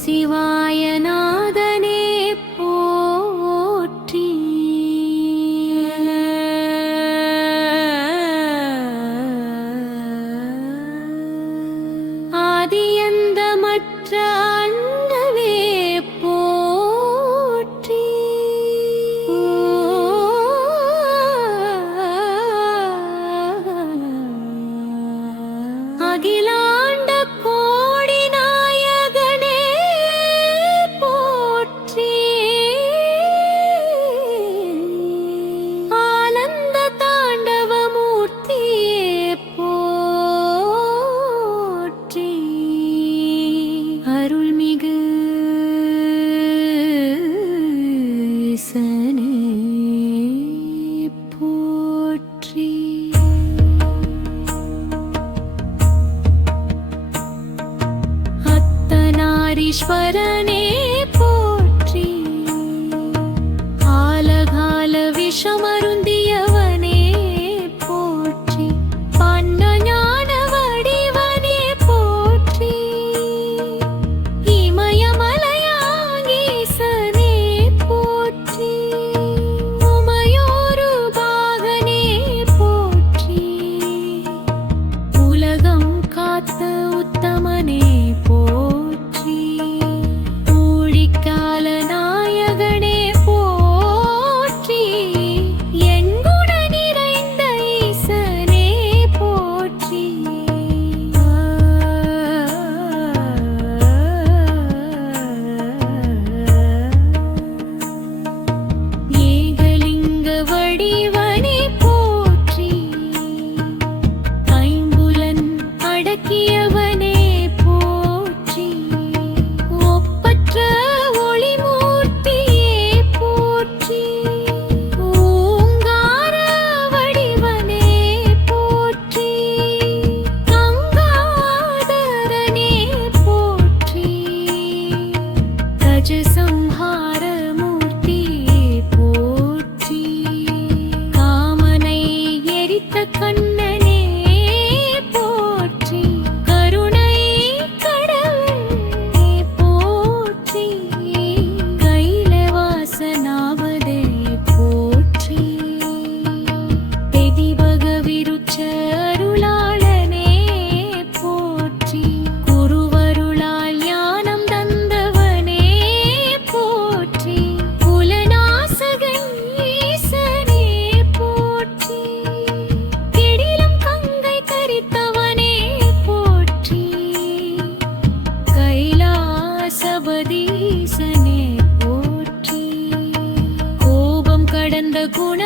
சிவாய நாதனே போற்றி. ஆதியந்தமற்ற அன்பவே போற்றி. அகிலாண்ட கோடி நாயகனே போற்றி. ஆனந்த தாண்டவ மூர்த்தியே போற்றி. அருள்மிகு ஈசனே போற்றி. ஈஸ்வரனே போற்றி. ஆலகால விஷமருந்தியவனே போற்றி. பண்ண ஞான வடிவனே போற்றி. இமயமலையாங்கீசனே போற்றி. உமையோரு பாகனே போற்றி. உலகம் காத்த உத்தமனே போற்றி. ஊழிக்கால நாயகனே போற்றி. எண்குண நிறைந்த ஈசனே போற்றி. ஏகலிங்க வடிவனே போற்றி. ஐம்புலன் அடக்கியவனே போற்றி. ஒப்பற்ற ஒளிமூர்த்தியே போற்றி. ஓங்கார வடிவனே போற்றி. கங்காதரனே போற்றி. கஜசம்ஹார மூர்த்தியே போற்றி. காமனை எரித்த கண்ணனே போற்றி. கருணை கடவுளே போற்றி. கைலவாசனாவதே போற்றி. பெதிவக விருட்ச அருளாளனே போற்றி. குருவருளால் ஞானம் தந்தவனே போற்றி. குலநாசகன் ஈசனே போற்றி. கெடிலம் கங்கை கரித்தவனே போற்றி. கைலாசபதீசனே போற்றி. கோபம் கடந்த குண